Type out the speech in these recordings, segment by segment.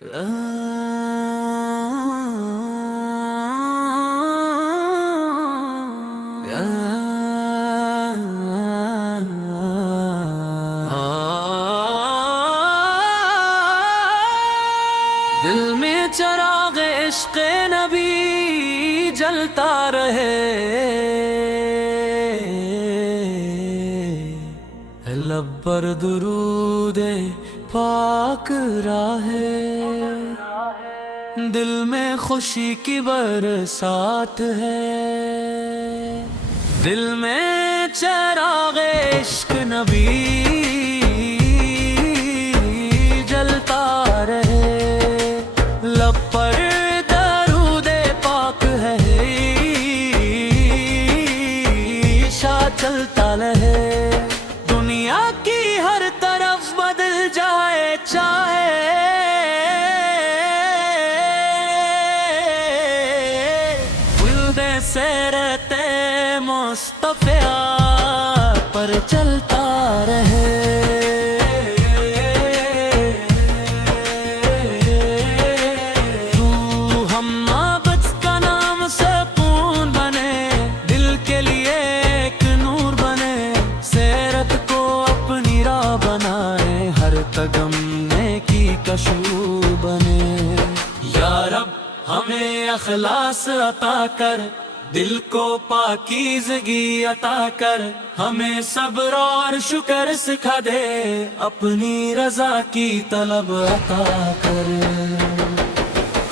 دل میں چراغ عشق نبی جلتا رہے، لب پر درود پاک راہے، دل میں خوشی کی برسات ہے، دل میں چراغ عشق نبی جلتا رہے، لب پر درود پاک ہے، عشاء چلتا رہے، دنیا کی ہر طرف بدل جائے چاہے، ولد سیرت مصطفیٰ پر چلتا رہے، قدم نیکی کا شروع بنے، یا رب ہمیں اخلاص عطا کر، دل کو پاکیزگی عطا کر، ہمیں صبر اور شکر سکھا دے، اپنی رضا کی طلب عطا کر،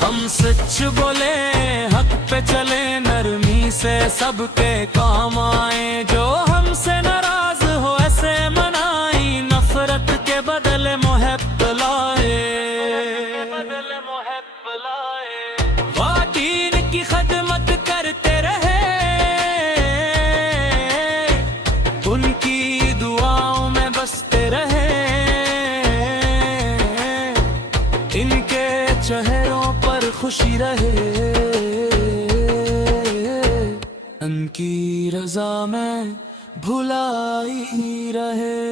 ہم سچ بولے حق پہ چلے، نرمی سے سب کے کام آئے، جو ہم سے ناراض ہو ایسے منائیں، نفرت کے بدلے محب لائے، خواتین کی خدمت کرتے رہے، ان کی دعاؤں میں بستے رہے، ان کے چہروں پر خوشی رہے، ان کی رضا میں بھلائی رہے،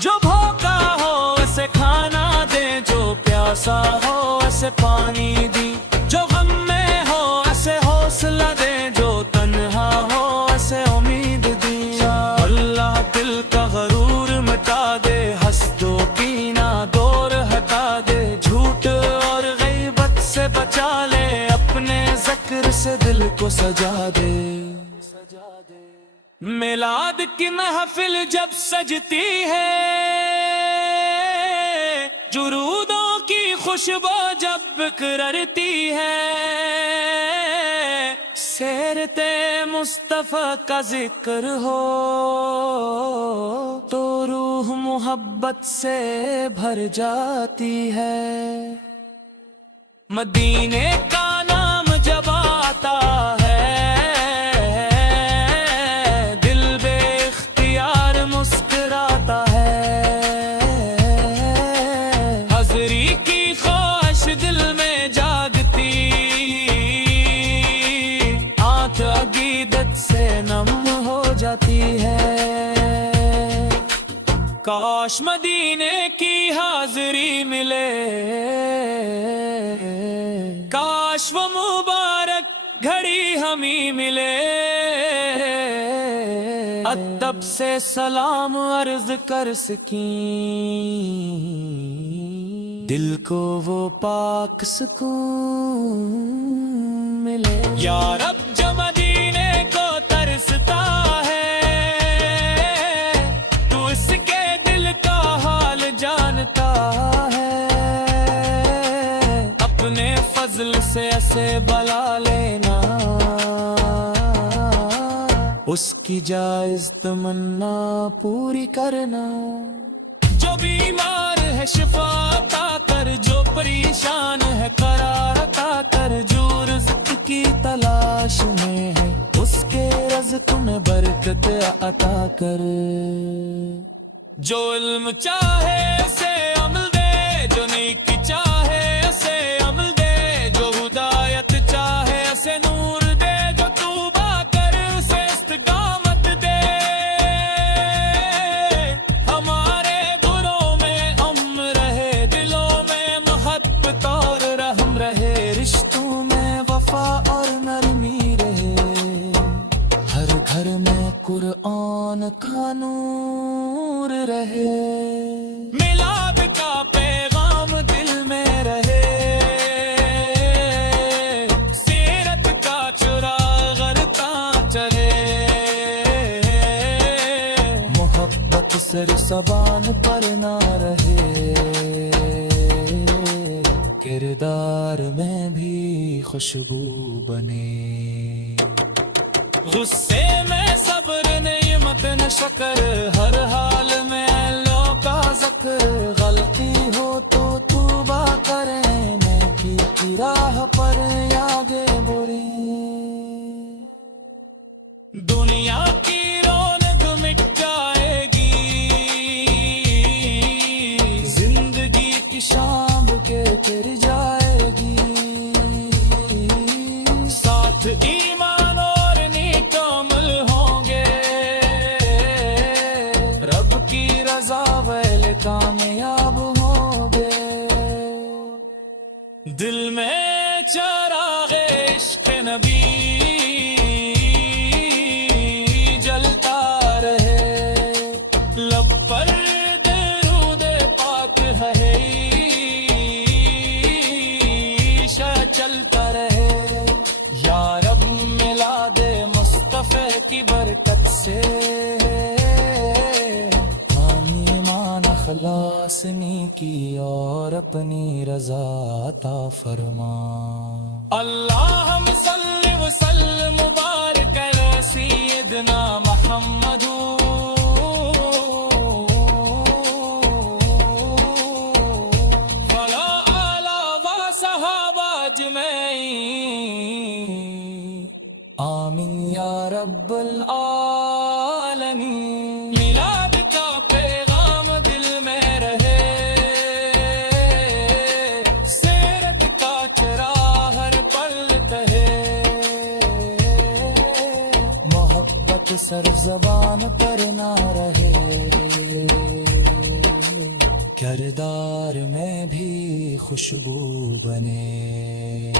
جو بھوکا ہو اسے کھانا دے، جو پیاسا ہو اسے پانی دی، جو غم میں ہو اسے حوصلہ دے، جو تنہا ہو اسے امید دی، اللہ دل کا غرور مٹا دے، حسد و کینہ دور ہٹا دے، جھوٹ اور غیبت سے بچا لے، اپنے ذکر سے دل کو سجا دے، میلاد کی محفل جب سجتی ہے، جرودوں کی خوشبو جب بکھرتی ہے، سیرت مصطفیٰ کا ذکر ہو تو روح محبت سے بھر جاتی ہے، مدینے کا نام جب آتا ہے، کاش مدینے کی حاضری ملے، کاش وہ مبارک گھڑی ہمیں ملے، ادب سے سلام عرض کر سکیں، دل کو وہ پاک سکون ملے، یا رب جو مدینے کو ترستا ہے، جانتا ہے، اپنے فضل سے ایسے بلا لینا، اس کی جائز تمنا پوری کرنا، جو بیمار ہے شفا عطا کر، جو پریشان ہے قرار عطا کر، جو رزق کی تلاش میں ہے اس کے رزق میں برکت عطا کر، جو علم چاہے اسے عمل دے، جو نیکی چاہے اسے عمل دے، جو ہدایت چاہے اسے نور دے، جو توبہ کر اسے استقامت دے، ہمارے گھروں میں امن رہے، دلوں میں محبت صرف زبان پر نہ رہے، کردار میں بھی خوشبو بنے۔ غصے میں صبر نعمت نہ شکر، ہر حال میں لو کا ذکر، غلطی ہو تو توبہ کریں، نیکی کی راہ پر آگے بڑھیں۔ دنیا کی رونق مٹ جائے گی، زندگی کی شام کے گر جائے گی، ساتھ ایمان اور نیک عمل ہوں گے، رب کی رضا والے کامیاب ہوں گے۔ دل میں چراغ عشق نبی جلتا رہے، لب پر درود پاک ہے، چلتا رہے۔ یا رب میلاد مصطفی کی برکت سے ایمان اخلاص نیکی اور اپنی رضا عطا فرما۔ اللہم صلی وسلم مبارک علی سیدنا محمد وعلی آلہ و صحابہ اجمعین، آمین یا رب العالمین۔ میلاد کا پیغام دل میں رہے، سیرت کا چراغ ہر پل تہے، محبت صرف زبان پر نہ رہے، کردار میں بھی خوشبو بنے۔